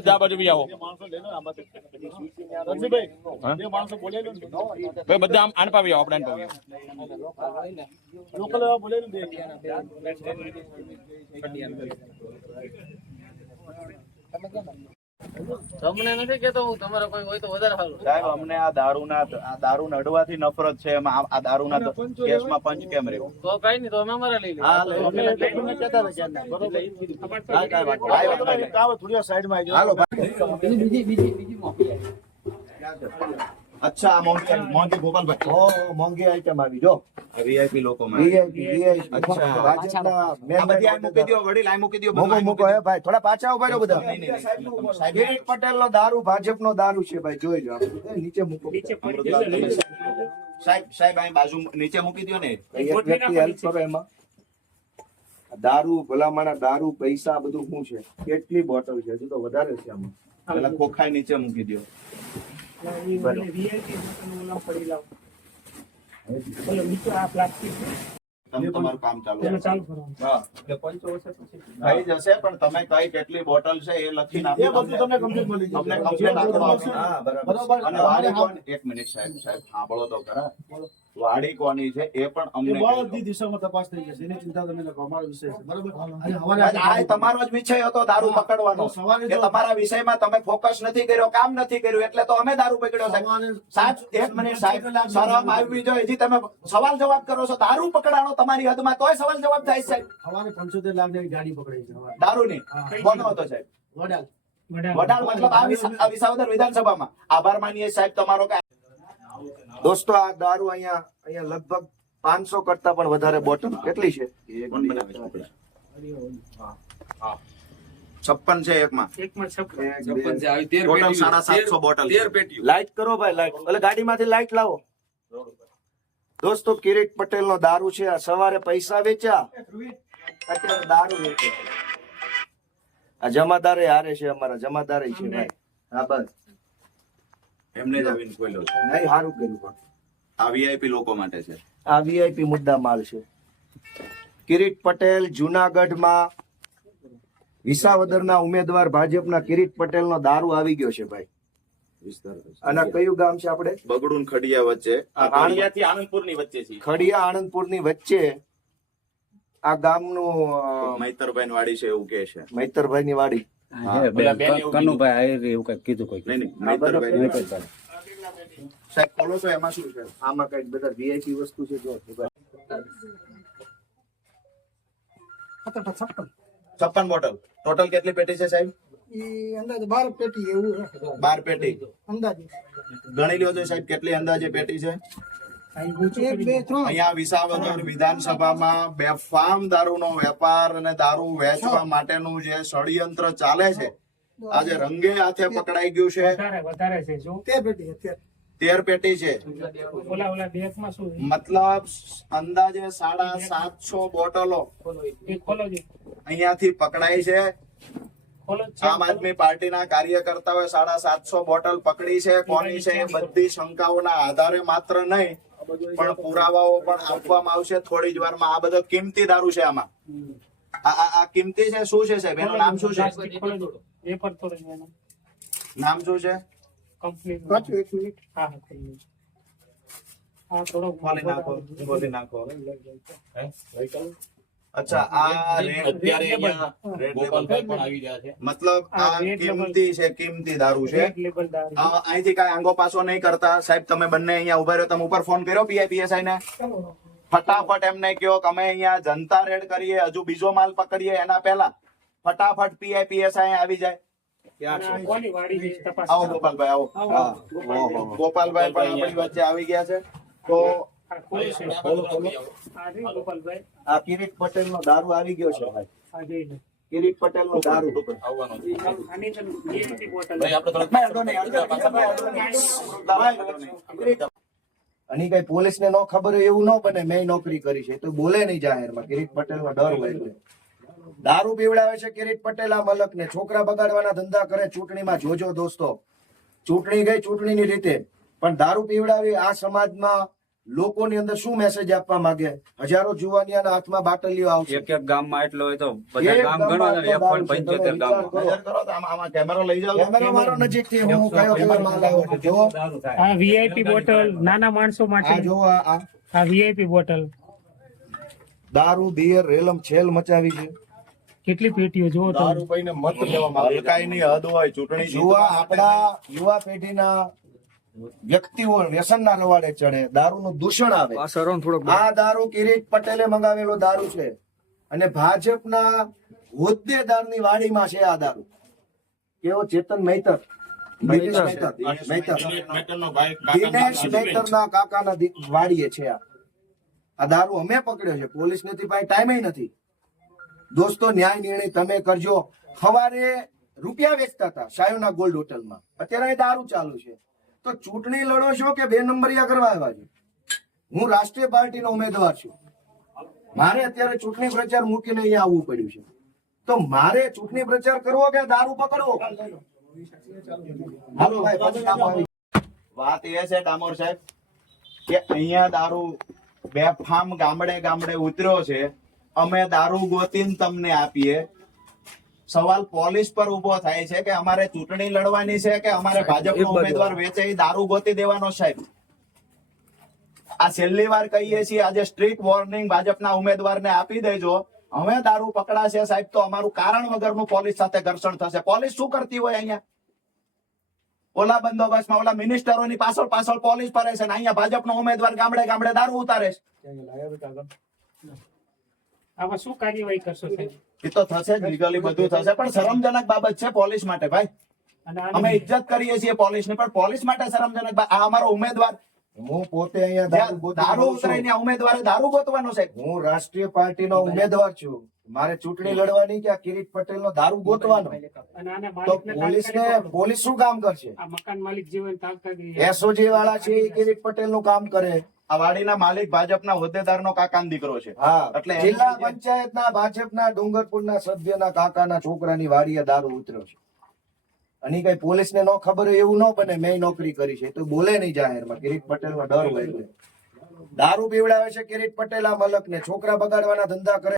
બધા બાજુ બી આવો ભાઈ બધા આણ પાવી આવો આપણે તમને નથી કેતો હું તમારો કોઈ હોય તો વધારે સારું સાહેબ અમને આ દારૂ નડવાથી નફરત છે એમાં આ દારૂના કેસમાં પંચ કેમ રહ્યો તો કઈ નહીં તો અમે અમારા લઈ હા લઈ અચ્છા મોંઘી ગોપાલભાઈ મોંઘી આઈટમ આવી જો વીઆઈપી લોકો મૂકો હે ભાઈ થોડા પાછા ઉભા રહો બધા કિરીટ પટેલ નો દારૂ ભાજપનો દારૂ છે ભાઈ જોઈ લો નીચે મૂકો સાહેબ અહીં બાજુ નીચે મૂકી દો ને એક વ્યક્તિ હેલ્પ કરો એમાં દારૂ ભલામણા દારૂ પૈસા બધું શું છે કેટલી બોટલ છે હજુ તો વધારે છે આમાં પેલા ખોખાઈ નીચે મૂકી દો તમારું કામ ચાલુ થઈ જશે પણ તમે કઈ કેટલી બોટલ છે એ લખીને એક મિનિટ સાહેબ સાંભળો તો ખરા વાડી કોની છે એ પણ અમને બધી દિશામાં તપાસ થઈ જશે એની ચિંતા તમે ન કરો અમારો વિષય છે બરોબર આ તમારો જ વિષય હતો દારૂ પકડવાનો કે તમારા વિષયમાં તમે ફોકસ નથી કર્યો કામ નથી કર્યું એટલે તો અમે દારૂ પકડ્યો સાહેબ એક મિનિટ સાહેબ શરમ આવવી જોઈએ હજી તમે સવાલ જવાબ કરો છો દારૂ પકડાણો તમારી હદમાં તોય સવાલ જવાબ થાય સાહેબ સવારે 75 લાખ ની ગાડી પકડાઈ છે દારૂની કોનો હતો સાહેબ વડાલ મતલબ આ વિસાવદર વિધાનસભામાં આભાર માનીએ સાહેબ તમારો કે દોસ્તો આ દારૂ અહીંયા લગભગ 500 કરતા પણ વધારે બોટલ કેટલી છે 56 છે એકમાં ટોટલ 750 બોટલ લાઈટ કરો ભાઈ લાઈટ એટલે ગાડીમાંથી લાઈટ લાવો દોસ્તો કિરીટ પટેલ નો દારૂ છે આ સવારે પૈસા વેચ્યા અત્યારે દારૂ વેચે આ જમાદારે હારે છે અમારા જમાદારે છે ભાઈ હા બસ એમને જ આવીને ખોલ્યો છે નહીં સારું કર્યું પણ આ વીઆઈપી લોકો માટે છે આ વીઆઈપી મુદ્દા માલ છે કિરીટ પટેલ જુનાગઢમાં વિસાવદરના ઉમેદવાર ભાજપના કિરીટ પટેલ નો દારૂ આવી ગયો છે ભાઈ અને કયું ગામ છે આપણે બગડુન ખડિયા વચ્ચે આનંદપુરની વચ્ચે છે ખડિયા આણંદપુરની વચ્ચે આ ગામનું મૈતરભાઈ ની વાડી છે એવું કે છે મૈતરભાઈ ની વાડી સાહેબ ખોલો તો એમાં શું છે આમાં કઈક બધા વીઆઈપી વસ્તુ છે જો 56 બોટલ ટોટલ કેટલી પેટી છે સાહેબ અંદાજે 12 પેટી એવું 12 પેટી અંદાજે ગણી લ્યો તો સાહેબ કેટલી અંદાજે પેટી છે 1 2 3 અહીંયા વિસાવદર વિધાનસભામાં બેફામ દારૂનો વેપાર અને દારૂ વેચવા માટેનું જે ષડયંત્ર ચાલે છે આજે રંગે હાથે પકડાઈ ગયું છે વધારે છે જો 13 પેટી અત્યારે 13 પેટી છે મતલબ અંદાજે 750 બોટલો અહીંયાથી પકડાઈ છે આમ આદમી પાર્ટીના કાર્યકર્તાઓએ 750 બોટલ પકડી છે કોની છે એ બધી શંકાઓના આધારે માત્ર નહીં પણ પુરાવાઓ પણ આપવામાં આવશે થોડી જ વારમાં આ બધો કિંમતી દારૂ છે આમાં આ કિંમતી છે શું છે સાહેબ એનું નામ શું છે નામ શું છે ખોલી નાખો અચ્છા આ અત્યારે ગોપાલભાઈ પણ આવી ગયા છે મતલબ આ કિંમતી છે કિંમતી દારૂ છે અહીંથી કઈ આંગો પાછો નહીં કરતા સાહેબ તમે બંને અહીંયા ઉભા રહ્યો તમે ઉપર ફોન કર્યો પીઆઈપીએસઆઈ ને ફટાફટ એમને કહો કે અમે અહીંયા જનતા રેડ કરીએ હજુ બીજો માલ પકડીએ એના પહેલા ફટાફટ પીઆઈપીએસઆઈ આવી જાય આવો ગોપાલભાઈ આવો ગોપાલભાઈ પણ આપણી વચ્ચે આવી ગયા છે તો આ કિરીટ પટેલ નો દારૂ આવી ગયો છે ભાઈ કિરીટ પટેલ નો દારૂ અને કઈ પોલીસ ને નો ખબર હોય એવું ન બને મેં નોકરી કરી છે તો બોલે નહીં જાહેરમાં કિરીટ પટેલ નો ડર હોય એટલે દારૂ પીવડાવે છે કિરીટ પટેલ આ મલક ને છોકરા બગાડવાના ધંધા કરે ચૂંટણીમાં જોજો દોસ્તો ચૂંટણી ગઈ ચૂંટણીની રીતે પણ દારૂ પીવડાવી આ સમાજમાં લોકોની અંદર શું મેસેજ આપવા માંગે? હજારો જુવાનિયાના હાથમાં બાટલીઓ આવશે. એક ગામમાં એટલો હોય તો બધા એક ગામ ગામમાં ગણો ને આટલો દારૂ 75 છે. તમે ગામમાં વિચાર કરો. નજર કરો તો આમાં કેમેરો લઈ જાઓ. કેમેરો મારો નજીકથી હું કયો કયો માલ આવ્યો છે. જુઓ, આ વીઆઈપી બોટલ નાના માણસો આ માટે, જુઓ, આ વીઆઈપી બોટલ દારૂ બિયર રેલમ છેલ મચાવી છે. કેટલી પેટીઓ જોવો તો. દારૂ પીને મત લેવા માંગે. હલકાઈની હદ હોય ચૂંટણી આપણા યુવા પેઢીના વ્યક્તિઓ વ્યસનના રવાડે ચડે, દારૂનું દૂષણ આવે. આ દારૂ કિરીટ પટેલે મંગાવેલો દારૂ છે અને ભાજપના હોદ્દેદારની વાડીમાં છે આ દારૂ. કેવો ચેતન મહેતર, દિનેશ મહેતર, દિનેશ મહેતરના કાકાના વાડીએ છે આ દારૂ. અમે પકડ્યો છે, પોલીસ નથી, ભાઈ ટાઈમે નથી. દોસ્તો, ન્યાય નિર્ણય તમે કરજો. સવારે રૂપિયા વેચતા હતા શાયોના ગોલ્ડ હોટલમાં, અત્યારે દારૂ ચાલુ છે. તો ચૂંટણી લડો છો કે 2 નંબરિયા કરવા આવ્યા છો? હું રાષ્ટ્રીય પાર્ટીનો ઉમેદવાર છું. મારે અત્યારે ચૂંટણી પ્રચાર મૂકીને અહીંયા આવવું પડ્યું છે. તો મારે ચૂંટણી પ્રચાર કરવો કે દારૂ પકડવો? હાલો ભાઈ, પછી કામ આવી. વાત એ છે ડામોર સાહેબ કે અહીંયા દારૂ બેફામ ગામડે ગામડે ઉતર્યો છે. અમે દારૂ ગોતીને તમને આપીએ. સવાલ પોલીસ પર ઉભો થાય છે કે અમારે ચૂંટણી લડવાની છે કે અમારે ભાજપનો ઉમેદવાર વેચે એ દારૂ ગોતી દેવાનો? સાહેબ, આ છેલ્લી વાર કહીએ છીએ, આજે સ્ટ્રીટ વોર્નિંગ ભાજપના ઉમેદવારને આપી દેજો. હવે દારૂ પકડાશે સાહેબ તો અમારું કારણ વગરનું પોલીસ સાથે ઘર્ષણ થશે. પોલીસ શું કરતી હોય અહીંયા? ઓલા બંદોબસ્તમાં ઓલા મિનિસ્ટરોની પાછળ પાછળ પોલીસ ફરે છે ને અહીંયા ભાજપનો ઉમેદવાર ગામડે ગામડે દારૂ ઉતારે છે. આમાં શું કાર્યવાહી કરશો સાહેબ? એ તો થશે જ, લીગલી બધું થશે, પણ શરમજનક બાબત છે પોલીસ માટે ભાઈ. અને અમે ઇજ્જત કરીએ છીએ પોલીસની, પણ પોલીસ માટે શરમજનક. આ અમારો ઉમેદવાર હું પોતે અહીંયા દારૂ ઉતરાઈને ઉમેદવારે દારૂ ગોતવાનો છે. હું રાષ્ટ્રીય પાર્ટીનો ઉમેદવાર છું. મારે ચૂંટણી લડવાની કે આ કિરીટ પટેલનો દારૂ ગોતવાનો? અને આને તો માલિકને પોલીસ શું કામ કરશે? આ મકાન માલિક જીવન તાત્કાલિક એસઓજી વાળા છે એ કિરીટ પટેલનું કામ કરે. આ વાડીના માલિક ભાજપના હોદ્દેદારનો કાકાનો દીકરો છે. હા, એટલે જિલ્લા પંચાયતના ભાજપના ડુંગરપુરના સભ્યના કાકાના છોકરાની વાડીએ દારૂ ઉતર્યો છે. અને કઈ પોલીસને ન ખબર હોય એવું ન બને. મેં નોકરી કરી છે તો બોલે નહીં જાહેરમાં. કિરીટ પટેલનો ડર હોય એટલે દારૂ પીવડાવે છે કિરીટ પટેલ આ મલકને. છોકરા બગાડવાના ધંધા કરે.